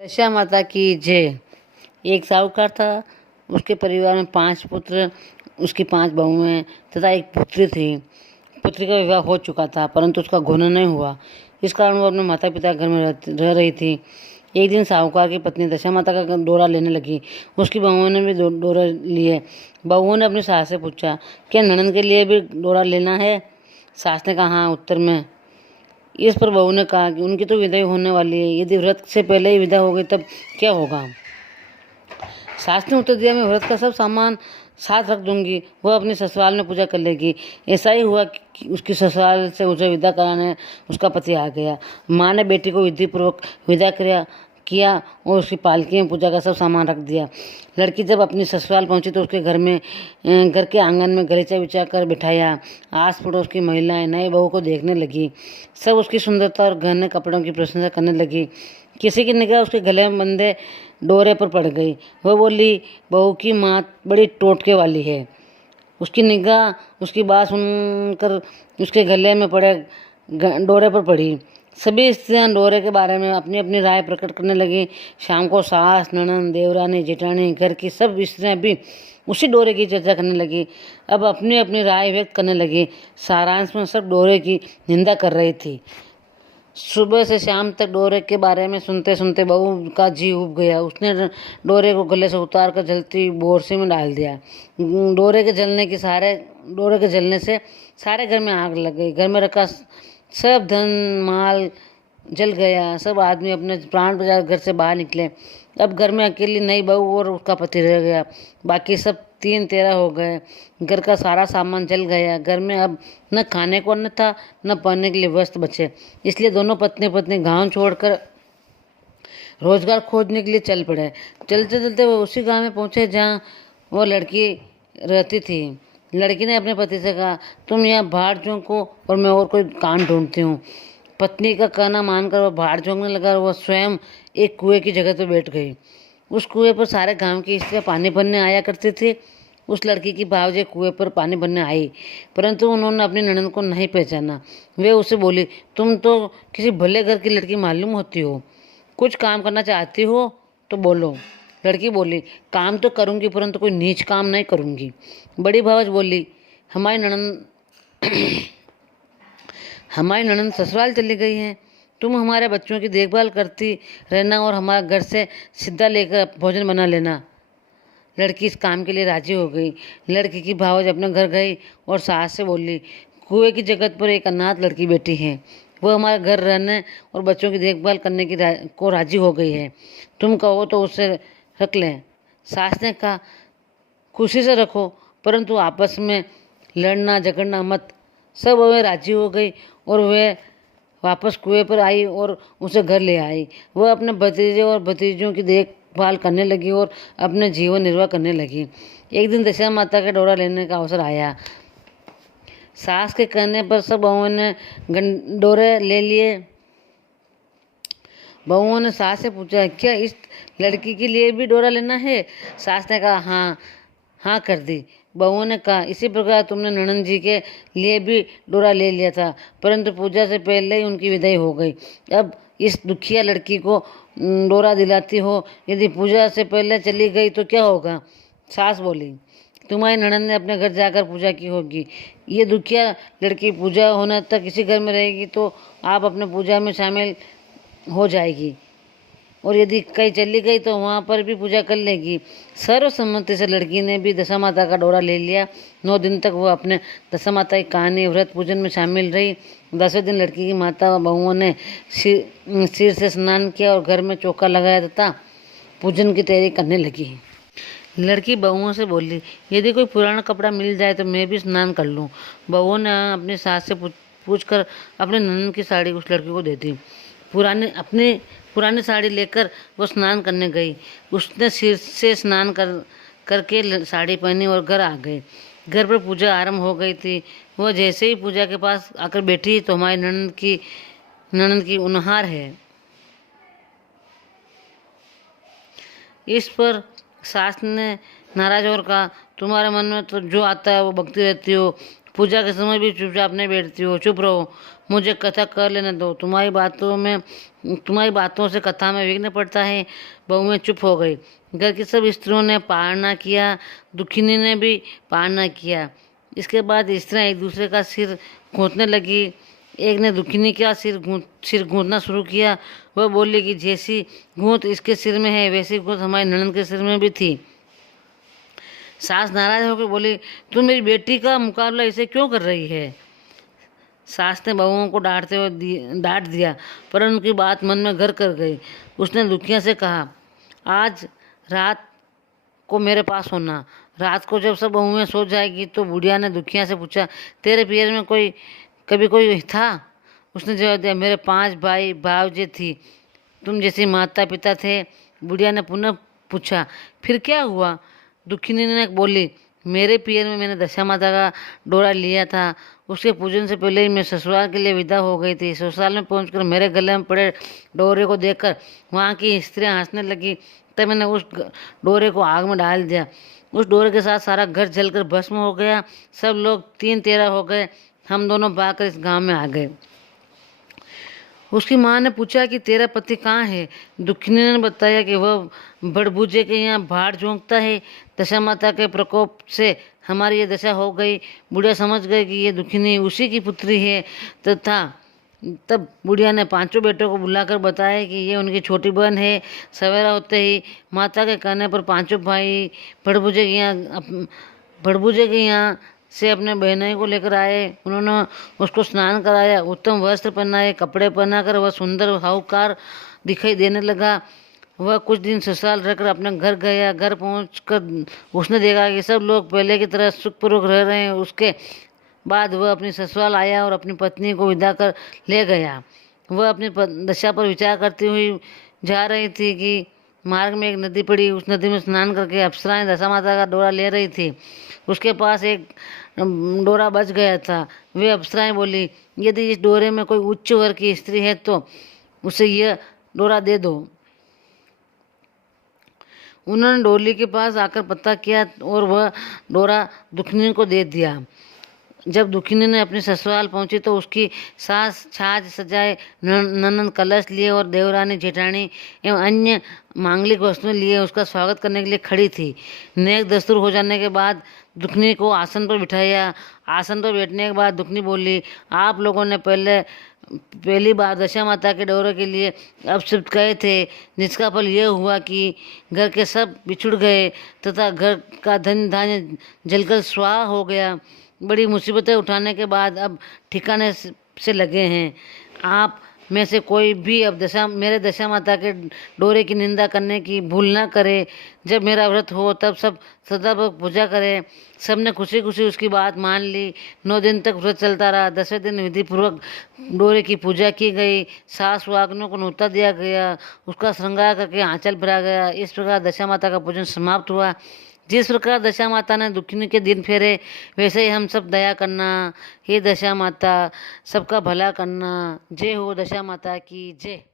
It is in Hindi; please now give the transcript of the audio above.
दशा माता की जय। एक साहूकार था, उसके परिवार में 5 पुत्र, उसकी 5 बहुएं तथा एक पुत्री थी। पुत्री का विवाह हो चुका था, परंतु उसका घूर्णन नहीं हुआ। इस कारण वो अपने माता पिता के घर में रह रही थी। एक दिन साहूकार की पत्नी दशा माता का डोरा लेने लगी। उसकी बहुओं ने भी डोरा लिए। बहुओं ने अपनी सास से पूछा, क्या ननद के लिए भी डोरा लेना है? सास ने कहा, हाँ उत्तर में। इस पर बहू ने कहा कि उनकी तो विदाई होने वाली है, यदि व्रत से पहले ही विदा हो गई तब क्या होगा? सास ने उत्तर दिया, मैं व्रत का सब सामान साथ रख दूंगी, वह अपनी ससुराल में पूजा कर लेगी। ऐसा ही हुआ कि उसकी ससुराल से उसे विदा कराने उसका पति आ गया। माँ ने बेटी को विधिपूर्वक विदा किया और उसकी पालकी में पूजा का सब सामान रख दिया। लड़की जब अपनी ससुराल पहुंची तो उसके घर के आंगन में गलीचा बिछा कर बिठाया। आस पड़ोस की महिलाएं नई बहू को देखने लगी। सब उसकी सुंदरता और गहने कपड़ों की प्रशंसा करने लगी। किसी की निगाह उसके गले में बंधे डोरे पर पड़ गई। वह बोली, बहू की माँ बड़ी टोटके वाली है। उसकी निगाह उसकी बात सुनकर उसके गले में पड़े डोरे पर पड़ी। सभी स्त्रियां डोरे के बारे में अपनी अपनी राय प्रकट करने लगी। शाम को सास, ननद, देवरानी, जेठानी, घर की सब स्त्रियां भी उसी डोरे की चर्चा करने लगी। अब अपनी अपनी राय व्यक्त करने लगी। सारांश में सब डोरे की निंदा कर रही थी। सुबह से शाम तक डोरे के बारे में सुनते सुनते बहू का जी उब गया। उसने डोरे को गले से उतार कर जलती बोरसी में डाल दिया। डोरे के जलने से सारे घर में आग लग गई। घर में रखा सब धन माल जल गया। सब आदमी अपने प्राण बचा घर से बाहर निकले। अब घर में अकेली नई बहू और उसका पति रह गया। बाकी सब 3-13 हो गए। घर का सारा सामान जल गया। घर में अब न खाने को अन्न था, न पहनने के लिए वस्त्र बचे। इसलिए दोनों पत्नी पत्नी गांव छोड़कर रोजगार खोजने के लिए चल पड़े। चलते चलते वो उसी गांव में पहुंचे जहां वो लड़की रहती थी। लड़की ने अपने पति से कहा, तुम यहाँ भाड़ झोंको और मैं और कोई काम ढूंढती हूँ। पत्नी का कहना मानकर वह भाड़ झोंकने लगा और वह स्वयं एक कुएं की जगह पर बैठ गई। उस कुएं पर सारे गांव की स्त्रियां पानी भरने आया करती थी। उस लड़की की भावजे कुएं पर पानी भरने आई, परंतु उन्होंने अपनी ननद को नहीं पहचाना। वे उसे बोली, तुम तो किसी भले घर की लड़की मालूम होती हो, कुछ काम करना चाहती हो तो बोलो। लड़की बोली, काम तो करूंगी परंतु कोई नीच काम नहीं करूंगी। बड़ी भावज बोली, हमारी ननद ससुराल चली गई है, तुम हमारे बच्चों की देखभाल करती रहना और हमारे घर से सीधा लेकर भोजन बना लेना। लड़की इस काम के लिए राजी हो गई। लड़की की भावज अपने घर गई और सास से बोली, कुएं की जगह पर एक अनाथ लड़की बैठी है, वह हमारे घर रहने और बच्चों की देखभाल करने को राजी हो गई है, तुम कहो तो उससे रख लें। सास ने कहा, खुशी से रखो, परंतु आपस में लड़ना झगड़ना मत। सब वह राजी हो गई और वह वापस कुएं पर आई और उसे घर ले आई। वह अपने भतीजे और भतीजों की देखभाल करने लगी और अपने जीवन निर्वाह करने लगी। एक दिन दशा माता का डोरा लेने का अवसर आया। सास के कहने पर सब बहुओं ने डोरे ले लिए। बहुओं ने सास से पूछा, क्या इस लड़की के लिए भी डोरा लेना है? सास ने कहा, हाँ हाँ कर दी। बहुओं ने कहा, इसी प्रकार तुमने ननद जी के लिए भी डोरा ले लिया था, परंतु पूजा से पहले ही उनकी विदाई हो गई। अब इस दुखिया लड़की को डोरा दिलाती हो, यदि पूजा से पहले चली गई तो क्या होगा? सास बोली, तुम्हारी ननद ने अपने घर जाकर पूजा की होगी। ये दुखिया लड़की पूजा होने तक इसी घर में रहेगी तो आप अपने पूजा में शामिल हो जाएगी, और यदि कहीं चली गई तो वहाँ पर भी पूजा कर लेगी। सर्वसम्मति से लड़की ने भी दशा माता का डोरा ले लिया। 9 दिन तक वह अपने दशा माता की कहानी व्रत पूजन में शामिल रही। 10वें दिन लड़की की माता व बहुओं ने सिर से स्नान किया और घर में चौका लगाया तथा पूजन की तैयारी करने लगी। लड़की बहुओं से बोली, यदि कोई पुराना कपड़ा मिल जाए तो मैं भी स्नान कर लूँ। बहुओं ने अपनी सास से पूछकर अपने ननद की साड़ी उस लड़की को दे दी। पुरानी साड़ी लेकर वो स्नान करने गई। उसने सिर से स्नान करके साड़ी पहनी और घर आ गई। घर पर पूजा आरंभ हो गई थी। वह जैसे ही पूजा के पास आकर बैठी तो हमारी ननद की उनहार है। इस पर सास ने नाराज और कहा, तुम्हारे मन में तो जो आता है वो बकती रहती हो, पूजा के समय भी चुपचाप नहीं बैठती हो। चुप रहो, मुझे कथा कर लेने दो। तुम्हारी बातों से कथा में विघ्न पड़ता है। बहुएं चुप हो गई। घर की सब स्त्रियों ने पारना किया, दुखिनी ने भी पारना किया। इसके बाद स्त्रियाँ एक दूसरे का सिर घोंटने लगी। एक ने दुखिनी का सिर घूंटना शुरू किया। वह बोली कि जैसी घूंट इसके सिर में है वैसी घूंट हमारी ननद के सिर में भी थी। सास नाराज होकर बोली, तुम मेरी बेटी का मुकाबला इसे क्यों कर रही है? सास ने बहुओं को डांट दिया, पर उनकी बात मन में घर कर गई। उसने दुखिया से कहा, आज रात को मेरे पास होना। रात को जब सब बहुएं सो जाएगी तो बुढ़िया ने दुखिया से पूछा, तेरे पियर में कभी कोई था? उसने जवाब दिया, मेरे 5 भाई भावजे थी, तुम जैसे माता पिता थे। बुढ़िया ने पुनः पूछा, फिर क्या हुआ? दुखिनी ने बोली, मेरे पियर में मैंने दशा माता का डोरा लिया था। उसके पूजन से पहले ही मैं ससुराल के लिए विदा हो गई थी। ससुराल में पहुंचकर मेरे गले में पड़े डोरे को देखकर वहाँ की स्त्रियाँ हंसने लगी। तब मैंने उस डोरे को आग में डाल दिया। उस डोरे के साथ सारा घर जलकर भस्म हो गया। सब लोग 3-13 हो गए। हम दोनों भागकर इस गांव में आ गए। उसकी माँ ने पूछा कि तेरा पति कहाँ है? दुखिनी ने बताया कि वह बड़बूजे के यहाँ भाड़ झोंकता है। दशा माता के प्रकोप से हमारी ये दशा हो गई। बुढ़िया समझ गए कि ये दुखिनी उसी की पुत्री है तब बुढ़िया ने 5 बेटों को बुलाकर बताया कि ये उनकी छोटी बहन है। सवेरा होते ही माता के कहने पर 5 भाई बड़बूजे के यहाँ से अपने बहनों को लेकर आए। उन्होंने उसको स्नान कराया, उत्तम वस्त्र पहनाए, कपड़े पहनाकर वह सुंदर साहूकार दिखाई देने लगा। वह कुछ दिन ससुराल रहकर अपने घर गया। घर पहुंचकर उसने देखा कि सब लोग पहले की तरह सुखपूर्वक रह रहे हैं। उसके बाद वह अपनी ससुराल आया और अपनी पत्नी को विदा कर ले गया। वह अपनी दशा पर विचार करती हुई जा रही थी कि मार्ग में एक नदी पड़ी। उस नदी में स्नान करके अप्सराएं दशा माता का डोरा ले रही थी। उसके पास एक डोरा बच गया था। वे अप्सराएं बोली, यदि इस डोरे में कोई उच्च वर्ग की स्त्री है तो उसे यह डोरा दे दो। उन्होंने डोली के पास आकर पता किया और वह डोरा दुखनी को दे दिया। जब दुखिनी ने अपनी ससुराल पहुंची तो उसकी सास छाछ सजाए ननद कलश लिए और देवरानी जेठानी एवं अन्य मांगलिक वस्तुएं लिए उसका स्वागत करने के लिए खड़ी थी। नेक दस्तूर हो जाने के बाद दुखनी को आसन पर बिठाया। आसन पर बैठने के बाद दुखनी बोली, आप लोगों ने पहली बार दशा माता के डोरे के लिए अपशब्द कहे थे, जिसका फल यह हुआ कि घर के सब बिछुड़ गए तथा घर का धन धान्य जलकर स्वाहा हो गया। बड़ी मुसीबतें उठाने के बाद अब ठिकाने से लगे हैं। आप में से कोई भी अब मेरे दशा माता के डोरे की निंदा करने की भूल ना करे। जब मेरा व्रत हो तब सब सदाभक्त पूजा करें। सबने खुशी खुशी उसकी बात मान ली। 9 दिन तक व्रत चलता रहा। 10वें दिन विधि पूर्वक डोरे की पूजा की गई। सास सुहागनों को न्योता दिया गया। उसका श्रृंगार करके आंचल भरा गया। इस प्रकार दशा माता का पूजन समाप्त हुआ। जिस प्रकार दशा माता ने दुखिनी के दिन फेरे, वैसे ही हम सब दया करना। हे दशा माता, सबका भला करना। जय हो दशा माता की जय।